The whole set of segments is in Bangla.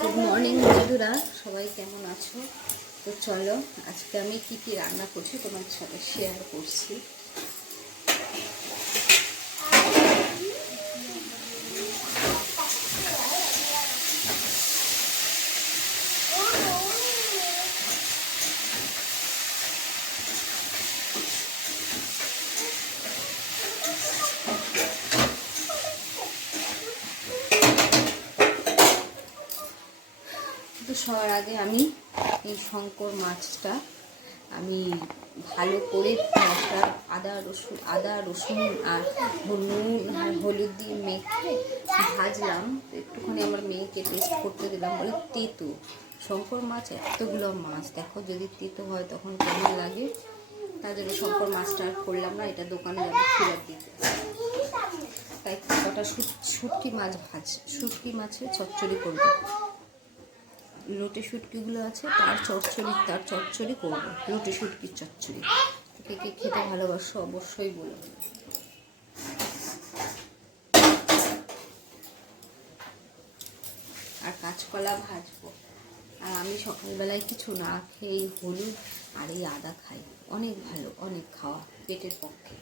গুড মর্নিং বন্ধুরা, সবাই কেমন আছো? তো চলো আজকে আমি কি কি রান্না করছি তোমার সাথে শেয়ার করছি। তো সবার আগে আমি এই শঙ্কর মাছটা আমি ভালো করে মশলা আদা রসুন আর নুন আর হলুদ দিয়ে মেখে ভাজলাম। তো একটুখানি আমার মেয়েকে টেস্ট করতে দিলাম, বলে তেতো। শঙ্কর মাছ এতগুলো মাছ, দেখো যদি তেতো হয় তখন কেমন লাগে। তার জন্য শঙ্কর মাছটা আর করলাম না, এটা দোকানে যাবে ফেরত দিতে। তাই কটা শুটকি মাছের চচ্চড়ি করবো। লোটে শুটকিগুলো আছে তার চচ্চড়ি করবো, লোটে শুটকির চচ্চড়ি। কে কে খেতে ভালোবাসো অবশ্যই বলো। আর কাঁচকলা ভাজবো। আর আমি সকালবেলায় কিছু না খেয়ে হলুদ আর এই আদা খাই, অনেক ভালো, অনেক খাওয়া পেটের পক্ষে।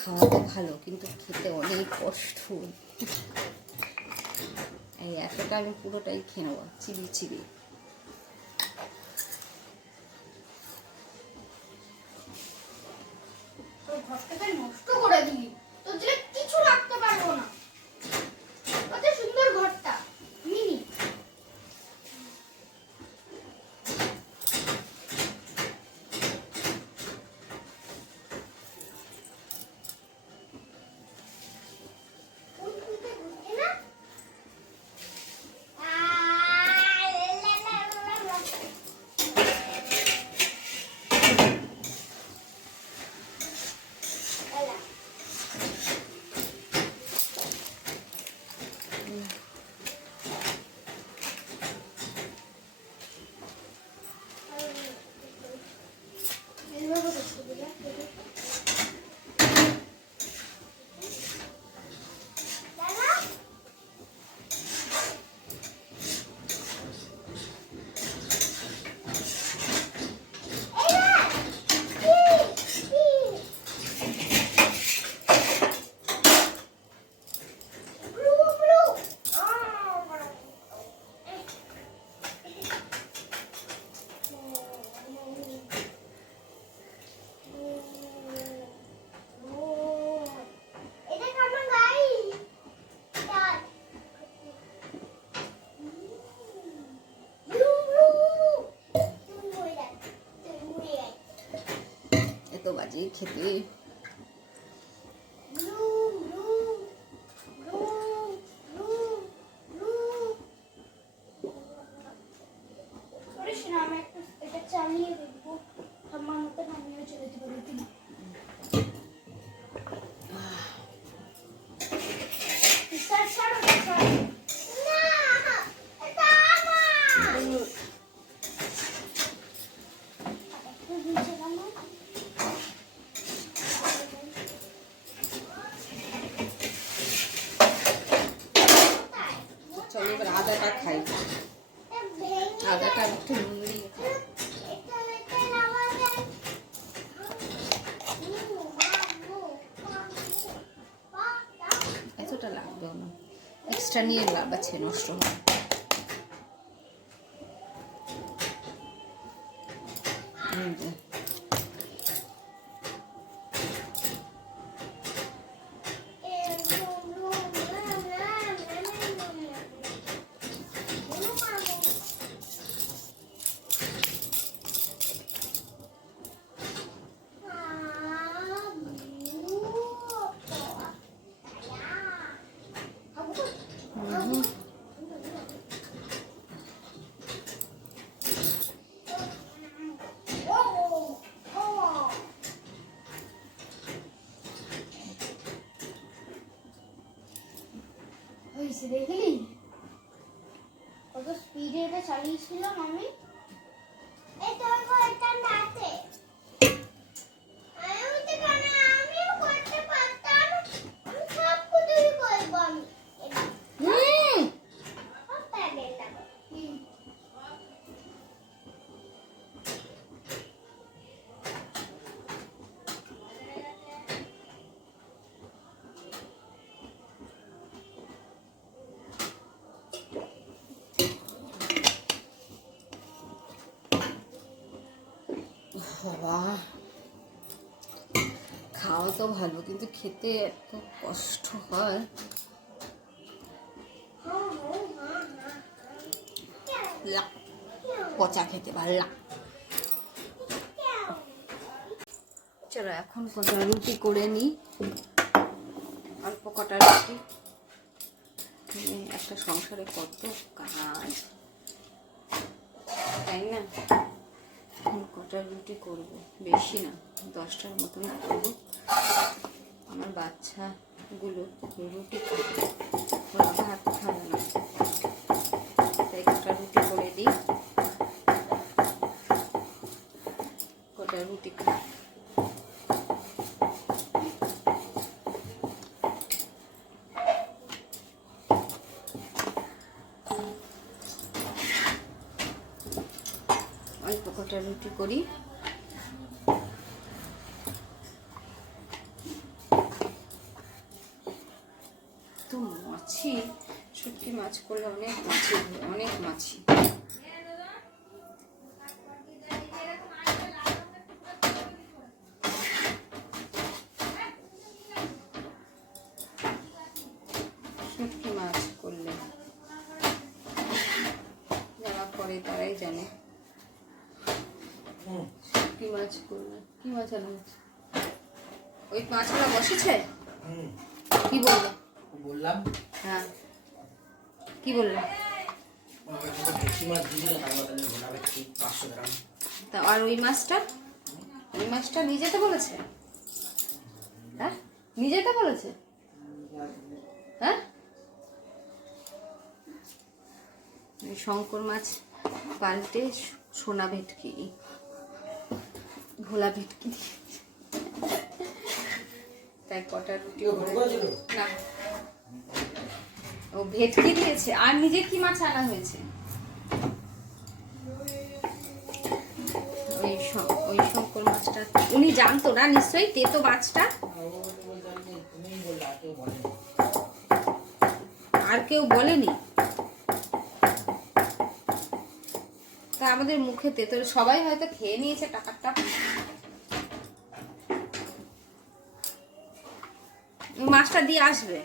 খাওয়াতে ভালো কিন্তু খেতে অনেক কষ্ট। এই এতটা আমি পুরোটাই খেয়ে নেবো চিবি। নষ্ট করে দিলি, তোর জন্য কিছু রাখতে পারবো না। কত সুন্দর ঘরটা মিনি। এত বাজে খেতে। চালিয়ে দেখবো আমার মতো আমিও চলে যেতে পারি। চলো এবার আদাটা খাই, আদাটা একটু নুন দিয়ে খাই। এতটা লাগবে না, এক্সট্রা নিয়ে বাছে নষ্ট হয়। দেখলি কত স্পিডে এটা চালিয়েছিলাম আমি। আমিও করতে পারতাম, আমি সব কিছুই খাওয়া তো ভালো, কিন্তু খেতে এত কষ্ট হয়। পচা খেতে ভালো লাগে। চলো এখন কটা রুটি করে নিই, অল্প কটা রুটি। একটা সংসারে কত কাজ, তাই না? এখন কটা রুটি করব, বেশি না, 10টার মতন করব। আমার বাচ্চাগুলো রুটি খাবে, ওরা ভাত খাবে না, তাই কটা রুটি করে দিই। কটা রুটি খাবে। অল্প কটা রুটি করি। তো মাছি, শুটকি মাছ করলে অনেক মাছি, অনেক মাছি। শুটকি মাছ করলে যারা করে তারাই জানে। শুটকি মাছ করলে কি মাছ আনা হচ্ছে? ওই মাছগুলো বসেছে? কি বললো? বললাম হ্যাঁ, কি বললো? দেশি মাছ দিয়ে দিলে তার বদলে ভোলা ভেটকি 500 গ্রাম। তা আর ওই মাছটা, ওই মাছটা নিয়ে যেতে বলেছে? হ্যাঁ, নিয়ে যেতে বলেছে? হ্যাঁ, ওই শঙ্কর মাছ পাল্টে সোনা ভেটকি, ভোলা ভেটকি। তাই কটা রুটি না, ও ভেটকি দিয়েছে। আর নিজে কি মাছ আনা হয়েছে? ওই শঙ্কর মাছটা উনি জানতো না নিশ্চয়ই, তেতো মাছটা। আর কেউ বলেনি? তা আমাদের মুখে তেতো, সবাই হয়তো খেয়ে নিয়েছে টাকাটা। মাছটা দিয়ে আসবে।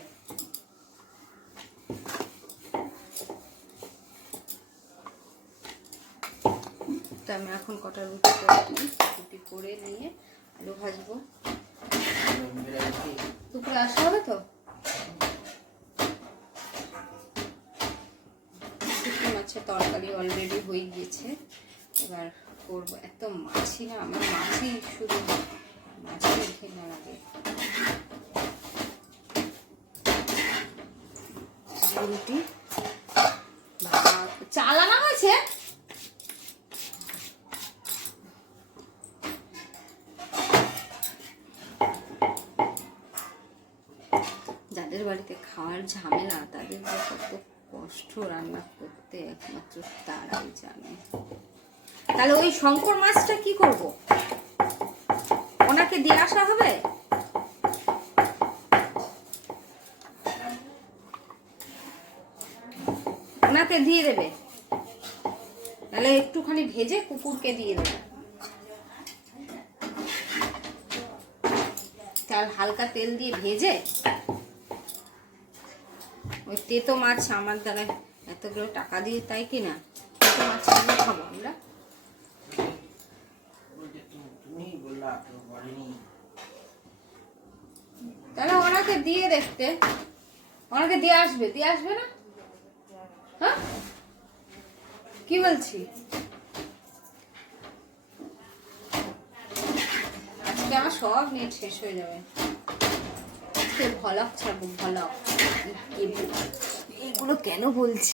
তো আমি এখন কটা রুটি করে দিই, রুটি করে নিয়ে আলু ভাজবো। দুপুরে আসা হবে তো? শুটকি মাছের তরকারি অলরেডি হয়ে গিয়েছে, এবার করবো। এত মাছি না, আমার মাছি শুধু মাছি ঘেনা লাগে। রুটি চাল আনা হয়েছে। যাদের বাড়িতে খাওয়ার ঝামেলা, তাদের যে কত কষ্ট রান্না করতে, একমাত্র তারাই জানে। তাহলে ওই শঙ্কর মাছটা কি করব? ওনাকে দিয়ে আসা হবে? ওনাকে দিয়ে দেবে, তাহলে একটুখানি ভেজে কুকুরকে দিয়ে দেবে। তাহলে হালকা তেল দিয়ে ভেজে, ওই তেতো মাছ আমার দ্বারা এতগুলো টাকা দিয়ে তাই কিনা, তেতো মাছ খাবো আমরা। তাহলে ওনাকে দিয়ে দেখতে, ওনাকে দিয়ে আসবে না? হ্যাঁ, কি বলছি? আজকে আমার সব নেট শেষ হয়ে যাবে। ভলক ছাড়বো, ভলক। এগুলো কেন বলছি?